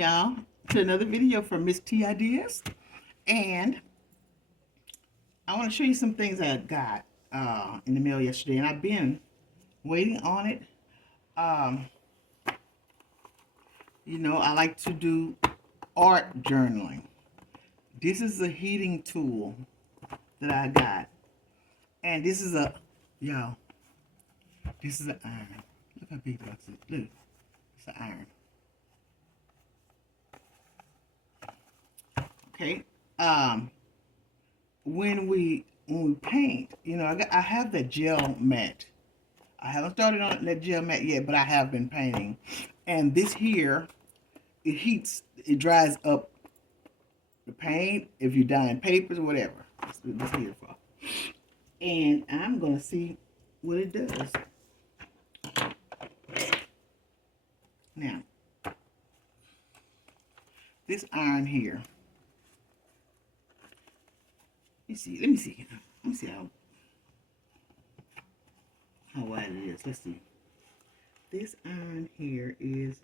y'all, to another video from Miss T Ideas. And I want to show you some things I got in the mail yesterday. And I've been waiting on it. Um, I like to do art journaling. This is a heating tool that I got. And this is y'all, this is an iron. Look how big that is. Look, it's an iron. Okay. When we paint, I have that gel mat. I haven't started on that gel mat yet, but I have been painting. And this here, it heats, it dries up the paint if you're dyeing papers or whatever. That's what this here for. And I'm gonna see what it does. Now, this iron here. Let me see how wide it is. Let's see. This iron here is,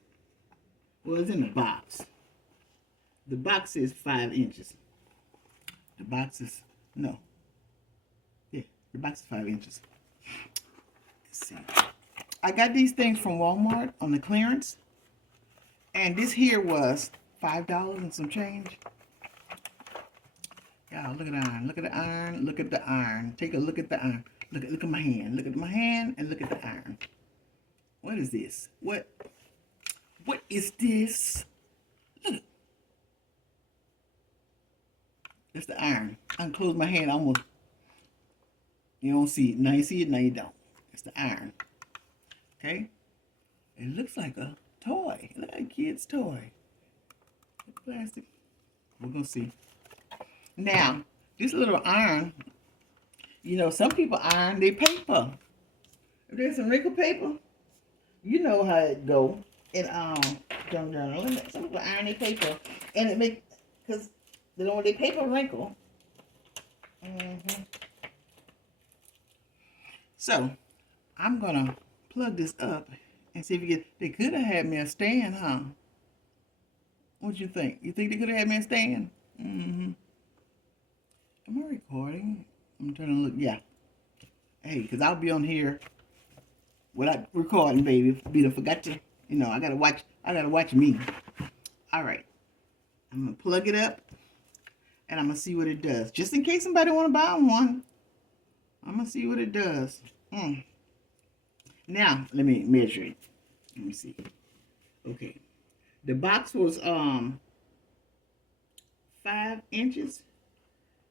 well, it's in the box. The box is 5 inches. The box is, no. Yeah, the box is 5 inches. Let's see. I got these things from Walmart on the clearance. And this here was $5 and some change. Y'all, look at the iron. Look at the iron. Look at the iron. Take a look at the iron. Look at my hand. Look at my hand and look at the iron. What is this? What is this? Look. That's the iron. I can close my hand almost. You don't see it. Now you see it, now you don't. It's the iron. Okay? It looks like a toy. It looks like a kid's toy. Plastic. We're going to see. Now, this little iron, some people iron their paper. If there's some wrinkle paper, you know how it go. And some people iron their paper, and it make, because they don't want their paper wrinkle. So, I'm gonna plug this up and see if we get. They could have had me a stand, huh? What you think? You think they could have had me a stand? Am I recording? I'm trying to look. Yeah. Hey, because I'll be on here without recording, baby. I forgot to, I gotta watch me. All right. I'm gonna plug it up and I'm gonna see what it does. Just in case somebody wanna buy one. I'm gonna see what it does. Now, let me measure it. Let me see. Okay. The box was 5 inches.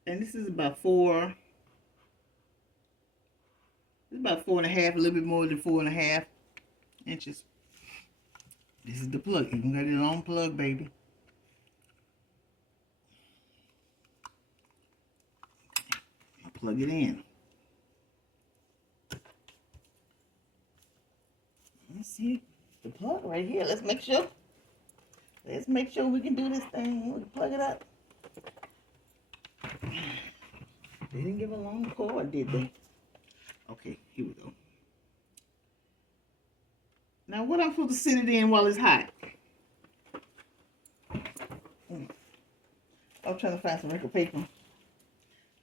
And this is about 4. It's about 4.5, a little bit more than 4.5 inches. This is the plug. You can get it on plug, baby. I'll plug it in. Let's see the plug right here. Let's make sure we can do this thing. We can plug it up. They didn't give a long cord, did they? Okay, here we go. Now, what I'm supposed to sit it in while it's hot? I'm trying to find some wrinkle paper.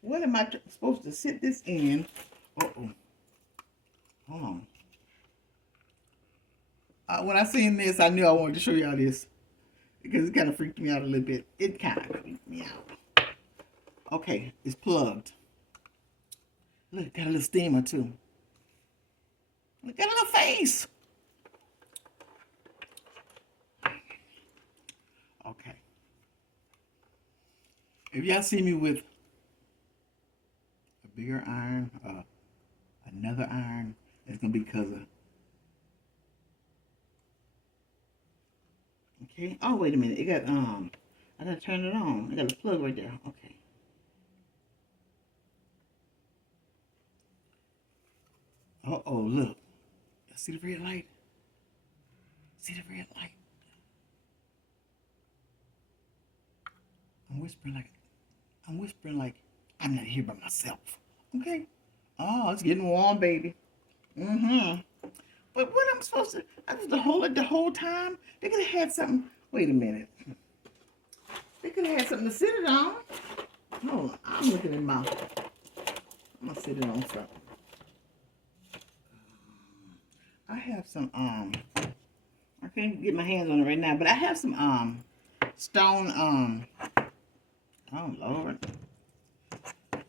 What am I supposed to sit this in? Uh-oh. Hold on. When I seen this, I knew I wanted to show y'all this because it kind of freaked me out a little bit. It kind of freaked me out. Okay, it's plugged. Look, got a little steamer too. Look at a little face. Okay. If y'all see me with a bigger iron, another iron, it's gonna be because of. Okay. Oh, wait a minute. It got I gotta turn it on. I got a plug right there. Okay. Uh-oh, look. See the red light? See the red light? I'm whispering like I'm not here by myself. Okay? Oh, it's getting warm, baby. But what I'm supposed to, I was to hold it the whole time? They could have had something. Wait a minute. They could have had something to sit it on. No, I'm looking at my. I'm gonna sit it on something. I have some I can't get my hands on it right now, but I have some stone oh Lord.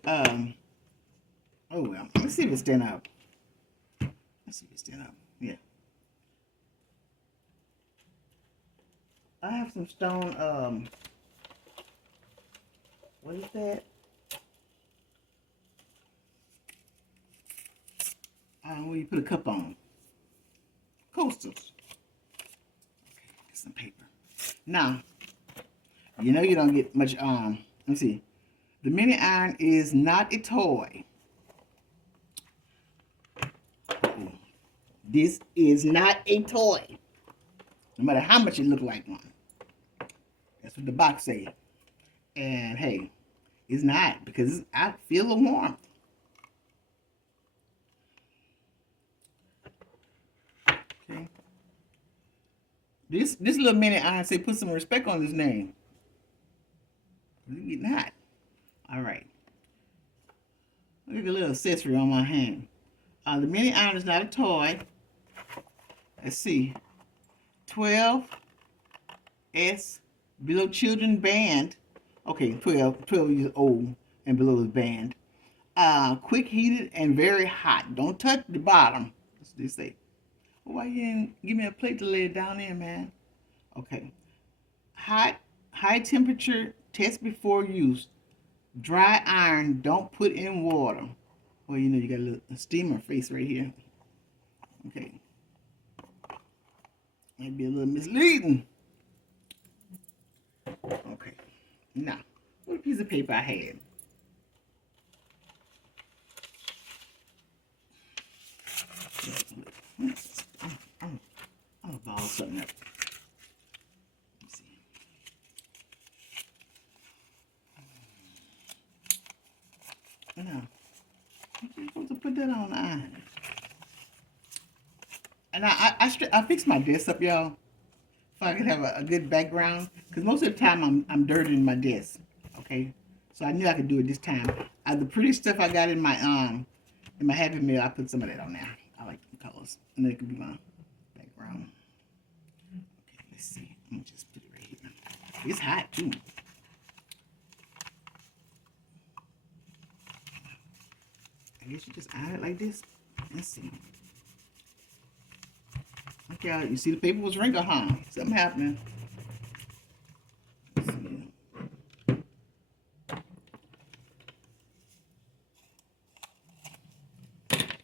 Oh well. Let's see if it's stand up. Let's see if it's stand up. Yeah. I have some stone what is that? Where you put a cup on. Coasters. Okay, get some paper. Now, you know you don't get much let me see. The mini iron is not a toy. This is not a toy. No matter how much it look like one. That's what the box says. And hey, it's not because I feel the warmth. Okay. This little mini iron say put some respect on his name. It's getting hot. All right. Look at the little accessory on my hand. The mini iron is not a toy. Let's see. 12S below children banned. Okay, 12 years old and below is banned. Quick heated and very hot. Don't touch the bottom. That's what they say. Well, why you didn't give me a plate to lay it down in, man? Okay. High temperature, test before use. Dry iron, don't put in water. Well, you know, you got a little steamer face right here. Okay. Might be a little misleading. Okay. Now, what piece of paper I had? I'm gonna ball something up. Let's see. Now, I'm supposed to put that on the iron. And I fixed my desk up, y'all, so I could have a good background. Because most of the time I'm dirtying my desk. Okay, so I knew I could do it this time. The pretty stuff I got in my Happy Meal, I put some of that on there. I like the colors, and it could be my background. Okay, let's see. I'm gonna just put it right here. It's hot too. I guess you just iron it like this. Let's see. Okay, you see the paper was wrinkled, huh? Something happening. Let's see.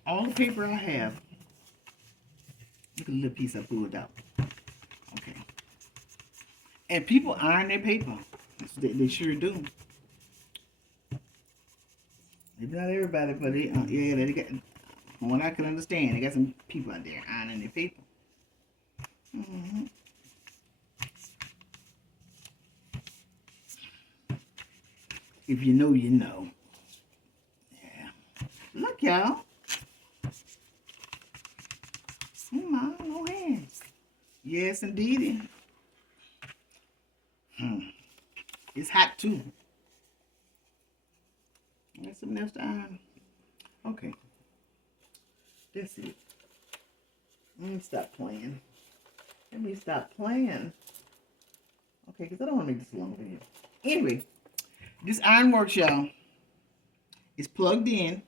All the paper I have. Look at the little piece I pulled out. Okay. And people iron their paper. They sure do. Maybe not everybody, but yeah, they got. From what I can understand, they got some people out there ironing their paper. Mm-hmm. If you know, you know. Yeah. Look, y'all. No hands. Yes, indeed. It's hot too. Got something else to iron. Okay. That's it. Let me stop playing. Okay, because I don't want to make this a long video. Anyway, this ironworks, y'all, is plugged in.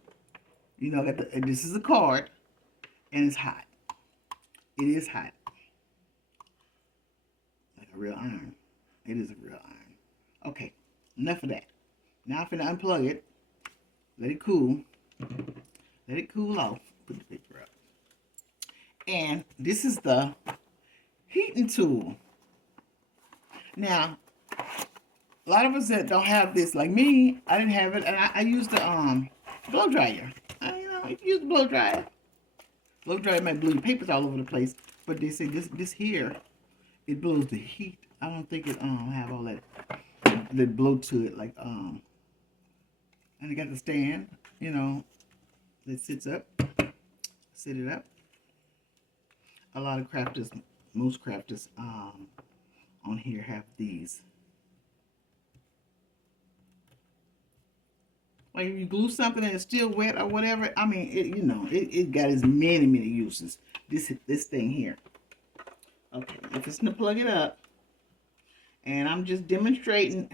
You know, this is a card, and it's hot. It is hot. Like a real iron. It is a real iron. Okay, enough of that. Now I'm finna unplug it. Let it cool. Let it cool off. Put the paper up. And this is the heating tool. Now, a lot of us that don't have this, like me, I didn't have it, and I used the blow dryer. You know, if you use the blow dryer might blow your papers all over the place, but they say this here, it blows the heat. I don't think it have all that blow to it, like and it got the stand, you know, that sits up, sit it up. A lot of crafters, most crafters on here have these. Like if you glue something and it's still wet or whatever. I mean, it got its many uses. This thing here. Okay, I'm just gonna plug it up, and I'm just demonstrating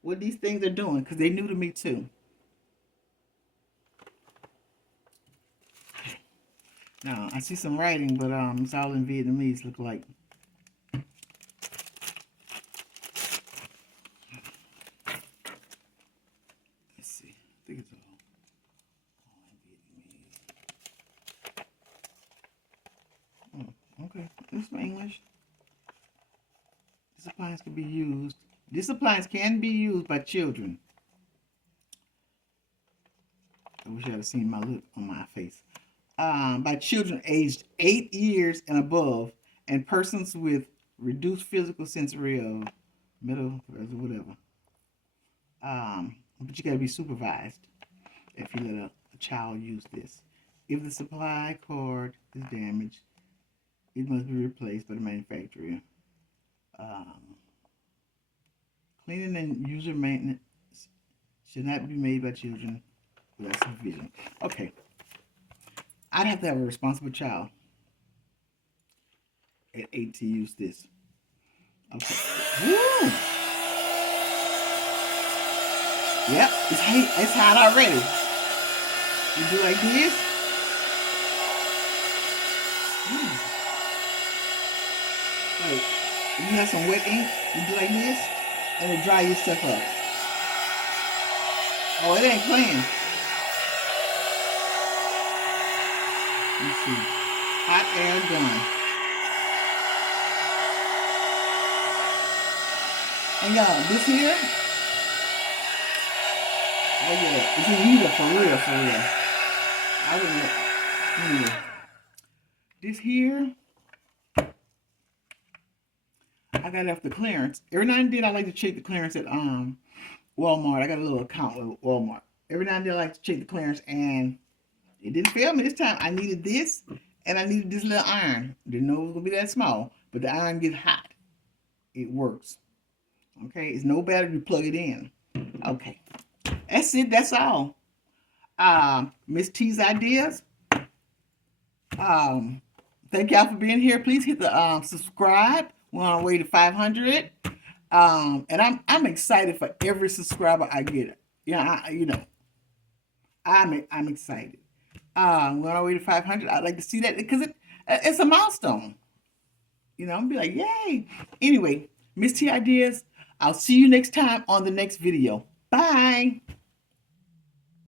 what these things are doing because they're new to me too. Now I see some writing, but it's all in Vietnamese. Look like. Let's see. I think it's all in Vietnamese. Oh, okay. There's some English. This appliance can be used. This appliance can be used by children. I wish I had seen my look on my face. By children aged 8 years and above, and persons with reduced physical, sensory, or mental, whatever. But you got to be supervised if you let a child use this. If the supply cord is damaged, it must be replaced by the manufacturer. Cleaning and user maintenance should not be made by children without supervision. Okay. I'd have to have a responsible child at 8 to use this. Okay. Woo! Yep, it's hot already. You do like this. Like, if you have some wet ink, you do like this, and it dry your stuff up. Oh, it ain't playing. Let's see. Hot air gun. And y'all, this here, oh yeah, it's a heater for real. I wouldn't. This here, I got after clearance. Every now and then I like to check the clearance at Walmart. I got a little account with Walmart. Every now and then I like to check the clearance, and it didn't fail me this time. I needed this, and I needed this little iron. Didn't know it was gonna be that small, but the iron gets hot. It works. Okay, it's no better if you plug it in. Okay, that's it. That's all. Miss T's ideas. Thank y'all for being here. Please hit the subscribe. We're on our way to 500. And I'm excited for every subscriber I get. Yeah, I'm excited. We're on our way to 500. I'd like to see that because it's a milestone. I'm be like, yay. Anyway, Miss T Ideas. I'll see you next time on the next video. Bye.